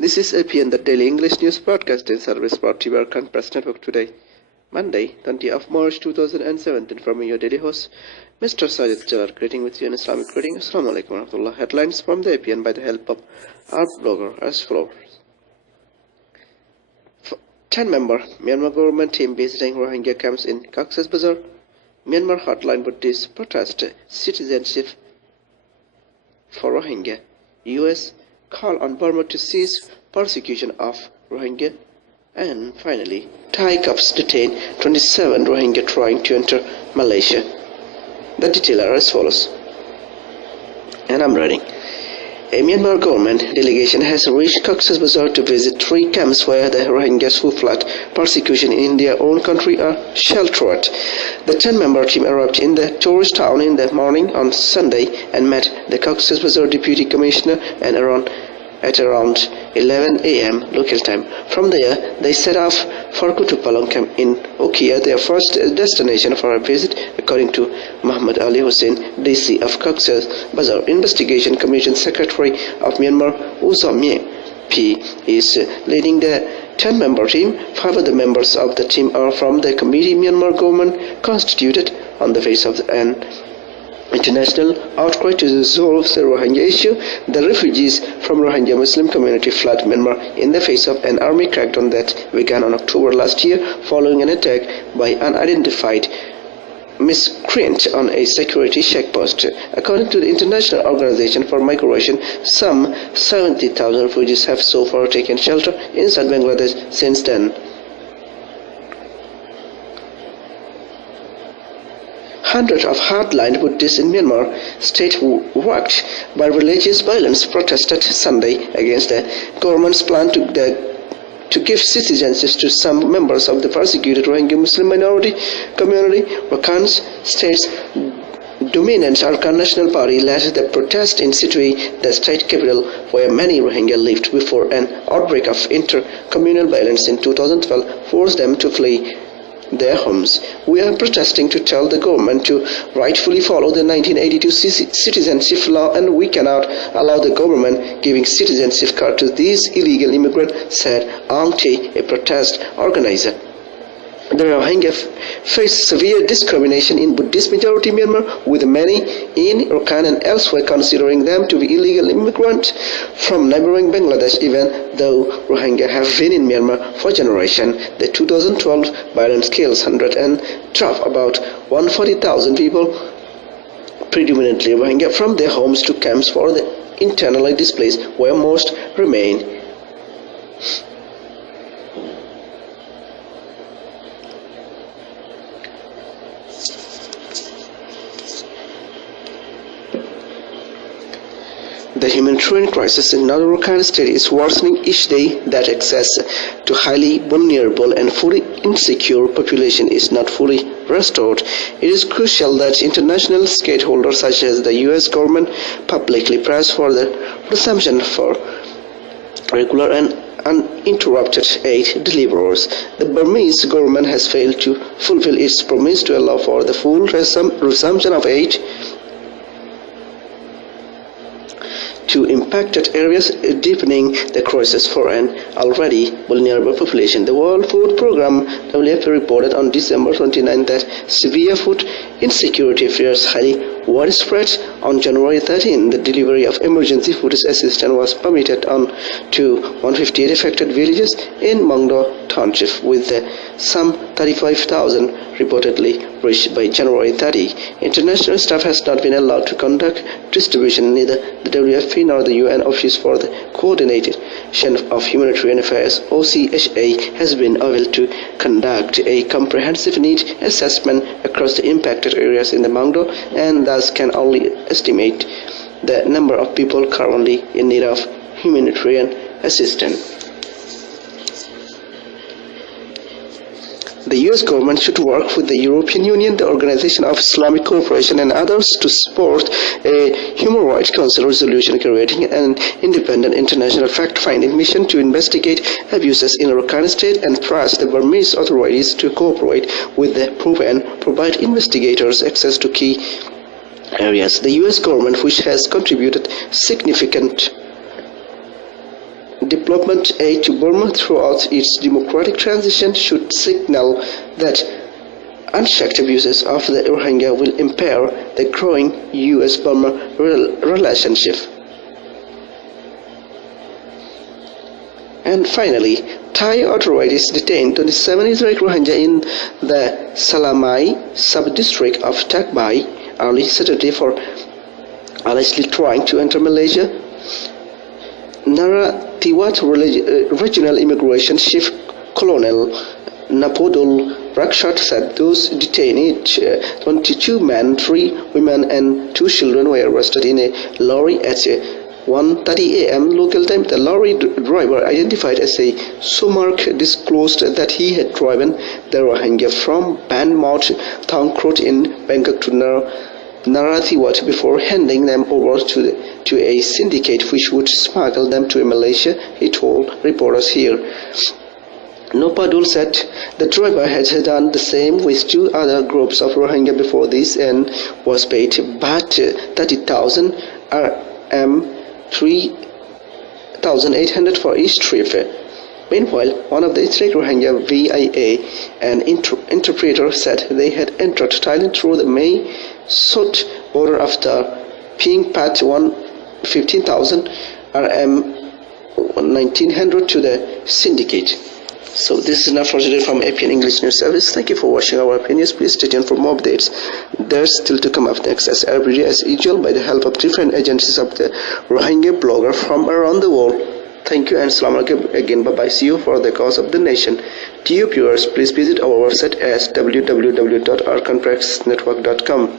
This is APN, the daily English news broadcasting service brought to you by Khan Press Network today, Monday, 20th of March 2017, from your daily host, Mr. Sajid Jalal, greeting with you in Islamic greeting. Assalamu alaikum wa rahmatullah. Headlines from the APN by the help of our blogger as follows. 10-member Myanmar government team visiting Rohingya camps in Cox's Bazar. Myanmar hotline Buddhist protest citizenship for Rohingya. US call on Burma to cease persecution of Rohingya. And finally, Thai cops detain 27 Rohingya trying to enter Malaysia. The details are as follows. And I'm reading. A Myanmar government delegation has reached Cox's Bazar to visit 3 camps where the Rohingyas who fled persecution in their own country are sheltered. The 10-member team arrived in the tourist town in the morning on Sunday and met the Cox's Bazar deputy commissioner at around 11 a.m. local time. From there, they set off for Kutupalong camp in Okia, their first destination for a visit, according to Muhammad Ali Hussein, DC of Cox's Bazar. Investigation Commission Secretary of Myanmar, Uzomye P, is leading the 10-member team. 5 of the members of the team are from the committee Myanmar government constituted on the face of an international outcry to resolve the Rohingya issue. The refugees from Rohingya Muslim community fled Myanmar in the face of an army crackdown that began on October last year following an attack by unidentified miscreant on a security checkpost. According to the International Organization for Migration, some 70,000 refugees have so far taken shelter inside Bangladesh since then. Hundreds of hardline Buddhists in Myanmar state rocked by religious violence protested Sunday against the government's plan to give citizenship to some members of the persecuted Rohingya Muslim minority community. Rakhine State's dominant Arkan National Party led the protest in Sittwe, the state capital where many Rohingya lived before an outbreak of inter-communal violence in 2012 forced them to flee their homes. We are protesting to tell the government to rightfully follow the 1982 citizenship law, and we cannot allow the government giving citizenship card to these illegal immigrants, said Aung Thi, a protest organizer. The Rohingya face severe discrimination in Buddhist majority Myanmar, with many in Rakhine and elsewhere considering them to be illegal immigrants from neighboring Bangladesh, even though Rohingya have been in Myanmar for generations. The 2012 violence kills 100 and drove about 140,000 people, predominantly Rohingya, from their homes to camps for the internally displaced, where most remain. The humanitarian crisis in northern Rakhine State is worsening each day. That access to highly vulnerable and fully insecure population is not fully restored. It is crucial that international stakeholders such as the US government publicly press for the resumption for regular and uninterrupted aid deliverers. The Burmese government has failed to fulfill its promise to allow for the full resumption of aid to impacted areas, deepening the crisis for an already vulnerable population. The World Food Programme WFP reported on December 29 that severe food insecurity appears highly widespread. On January 13, the delivery of emergency food assistance was permitted on to 158 affected villages in Mongdo Township, with some 35,000 reportedly reached by January 30. International staff has not been allowed to conduct distribution. Neither the WFP nor the UN Office for the Coordination of Humanitarian Affairs (OCHA) has been able to conduct a comprehensive need assessment across the impacted areas in the Mongdo, and thus can only estimate the number of people currently in need of humanitarian assistance. The US government should work with the European Union, the Organization of Islamic Cooperation, and others to support a Human Rights Council resolution creating an independent international fact-finding mission to investigate abuses in Rakhine State and press the Burmese authorities to cooperate with the probe and provide investigators access to key areas. The US government, which has contributed significant development aid to Burma throughout its democratic transition should signal that unchecked abuses of the Rohingya will impair the growing US-Burma relationship. And finally, Thai authorities detained 27 Israeli Rohingya in the Salamai sub-district of Takbai early Saturday for allegedly trying to enter Malaysia. Narathiwat Regional Immigration Chief Colonel Napodol Rakshat said those detained, 22 men, 3 women and 2 children, were arrested in a lorry at 1:30 a.m. local time. The lorry driver, identified as a Sumark, disclosed that he had driven the Rohingya from Banmouth Thongkrot in Bangkok to Narathiwat before handing them over to a syndicate which would smuggle them to Malaysia, he told reporters here. Nopadul said the driver had done the same with 2 other groups of Rohingya before this and was paid baht 30,000 RM 3,800 for each trip. Meanwhile, one of the Israeli Rohingya VIA, an interpreter, said they had entered Thailand through the Mae Sot border after paying baht 15,000 RM 1,900 to the syndicate. So this is enough for today from APN English News Service. Thank you for watching our opinions. Please stay tuned for more updates. There's still to come up next, as every day as usual, by the help of different agencies of the Rohingya blogger from around the world. Thank you and Assalamu Alaikum again. Bye bye. See you for the cause of the nation. To you viewers, please visit our website as www.ourcontractsnetwork.com.